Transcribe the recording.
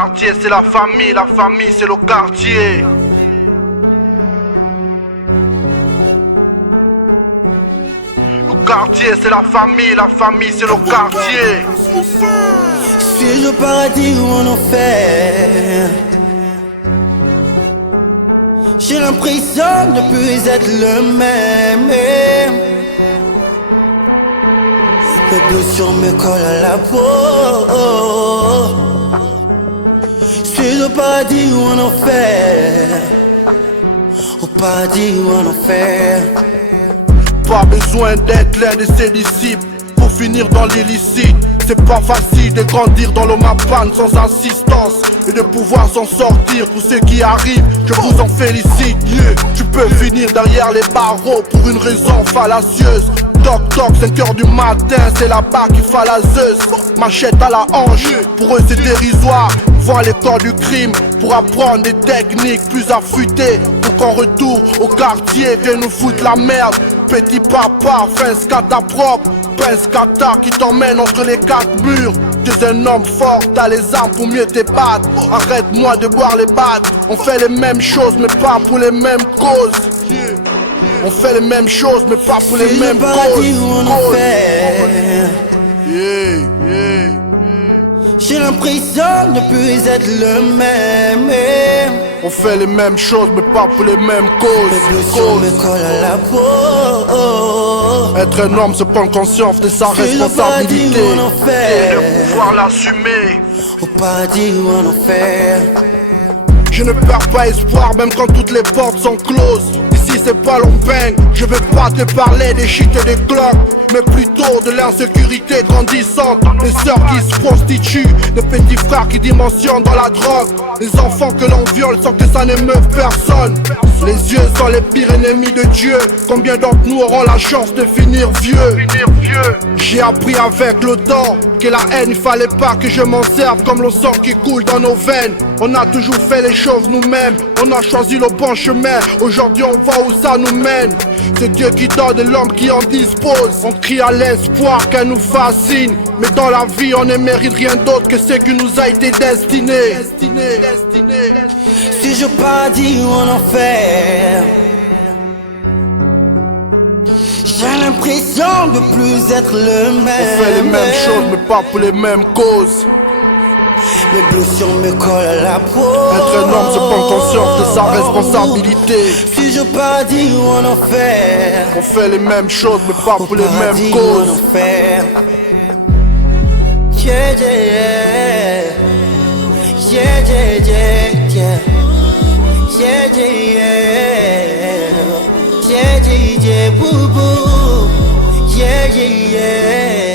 quartier c'est la famille c'est le quartier. Le quartier c'est la famille c'est le quartier. Suis-je au paradis ou en enfer? J'ai l'impression de ne plus être le même. Mes blessures me collent à la peau. Suis-je au paradis ou en enfer? Au paradis ou en enfer? Pas besoin d'être l'un de ses disciples pour finir dans l'illicite. C'est pas facile de grandir dans le Mapan sans assistance et de pouvoir s'en sortir. Pour ceux qui arrivent, je vous en félicite. Tu peux finir derrière les barreaux pour une raison fallacieuse. Toc toc, 5h du matin, c'est là-bas qu'il fait la zeus. Machette à la hanche, pour eux c'est dérisoire. Ils vont à l'école du crime pour apprendre des techniques plus affûtées. Pour qu'en retour au quartier vienne nous foutre la merde. Petit papa, fin scata propre, pince kata qui t'emmène entre les quatre murs. Tu es un homme fort, t'as les armes pour mieux te battre. Arrête-moi de boire les battes. On fait les mêmes choses mais pas pour les mêmes causes. On fait les mêmes choses mais pas pour les mêmes causes. J'ai l'impression de ne plus être le même. On fait les mêmes choses mais pas pour les mêmes causes. Mes blessures me collent à la peau. Être un homme, c'est prendre conscience de sa responsabilité et de pouvoir l'assumer. Au paradis ou en enfer? Je ne perds pas espoir même quand toutes les portes sont closes. Ici c'est pas Longpeng, je vais pas te parler des shit et des clocks, mais plutôt de l'insécurité grandissante. Les sœurs qui se prostituent, les petits frères qui dimensionnent dans la drogue, les enfants que l'on viole sans que ça n'émeuve personne. Les yeux sont les pires ennemis de Dieu. Combien d'entre nous auront la chance de finir vieux? J'ai appris avec le temps que la haine, il fallait pas que je m'en serve comme le sang qui coule dans nos veines. On a toujours fait les choses nous-mêmes, on a choisi le bon chemin. Aujourd'hui on voit où ça nous mène. C'est Dieu qui donne et l'homme qui en dispose. On crie à l'espoir qu'elle nous fascine, mais dans la vie on ne mérite rien d'autre que ce qui nous a été destiné. Suis-je au paradis ou en enfer? J'ai l'impression de plus être le même. On fait les mêmes choses mais pas pour les mêmes causes. Mes blessures me collent à la peau. Être un homme, c'est prendre conscience de sa responsabilité. Suis-je au paradis ou en enfer? On fait les mêmes choses mais pas pour les mêmes causes. causes. En enfer. Yeah, yeah, yeah, yeah, yeah, yeah. Yeah, yeah, yeah, yeah, yeah, yeah, boo boo. Yeah, yeah, yeah.